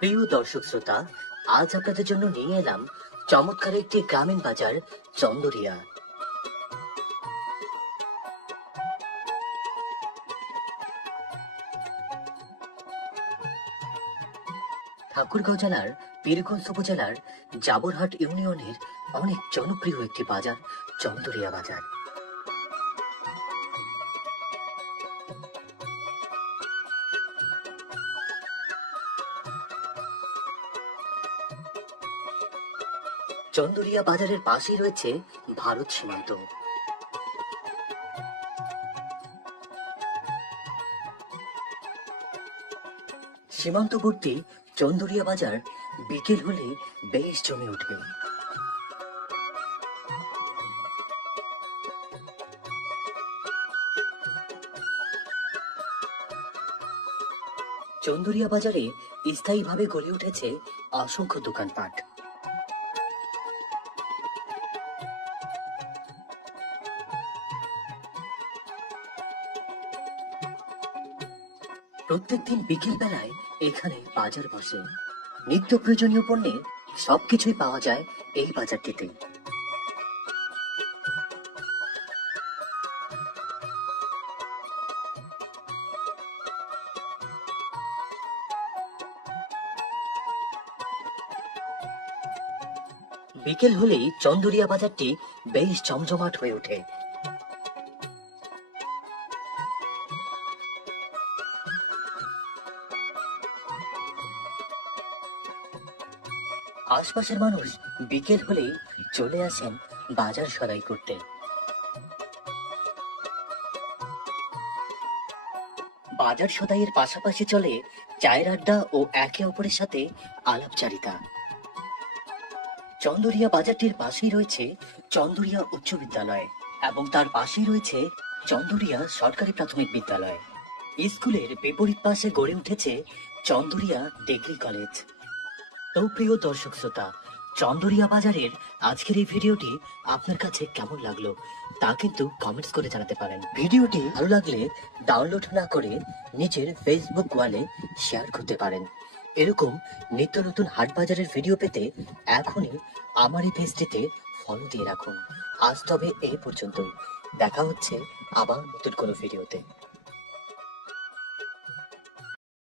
প্রিয় দর্শক শ্রোতা, আজ আপনাদের জন্য নিয়ে এলাম চমৎকার একটি গ্রামীণ বাজার, চন্দরিয়া। ঠাকুরগাঁও জেলার পীরগঞ্জ উপজেলার জাবরহাট ইউনিয়নের অনেক জনপ্রিয় একটি বাজার, চন্দরিয়া বাজার। চন্দরিয়া বাজারের পাশেই রয়েছে ভারত সীমান্ত। সীমান্তবর্তী চন্দরিয়া বাজার বিকেল হলে বেশ জমে ওঠে। চন্দরিয়া বাজারে স্থায়ীভাবে গড়ে উঠেছে অসংখ্য দোকানপাট। প্রত্যেকদিন বিকেল বেলায় এখানে বাজার বসে। নিত্য প্রয়োজনীয় পণ্যের সবকিছুই পাওয়া যায় এই বাজারটিতে। বিকেল হলেই চন্দরিয়া বাজারটি বেশ জমজমাট হয়ে ওঠে। আশপাশের মানুষ বিকেল হলেই চলে আসেন বাজার সদাই করতে। বাজার সদাইয়ের পাশাপাশি চলে চায়ের আড্ডা ও একে অপরের সাথে আলাপচারিতা। চন্দরিয়া বাজারটির পাশেই রয়েছে চন্দরিয়া উচ্চ বিদ্যালয় এবং তার পাশেই রয়েছে চন্দরিয়া সরকারি প্রাথমিক বিদ্যালয়। স্কুলের বিপরীত পাশে গড়ে উঠেছে চন্দরিয়া ডিগ্রি কলেজ। তো প্রিয় দর্শক শ্রোতা, চন্দরিয়া বাজারের আজকের এই ভিডিওটি আপনার কাছে কেমন লাগলো তা কিন্তু কমেন্টস করে জানাতে পারেন। ভিডিওটি ভালো লাগলে ডাউনলোড না করে নিজের ফেসবুক ওয়ালে শেয়ার করতে পারেন। এরকম নিত্য নতুন হাট বাজারের ভিডিও পেতে এখনই আমার এই পেজটিতে ফলো দিয়ে রাখুন। আজ তবে এই পর্যন্তই, দেখা হচ্ছে আবার নতুন কোনো ভিডিওতে।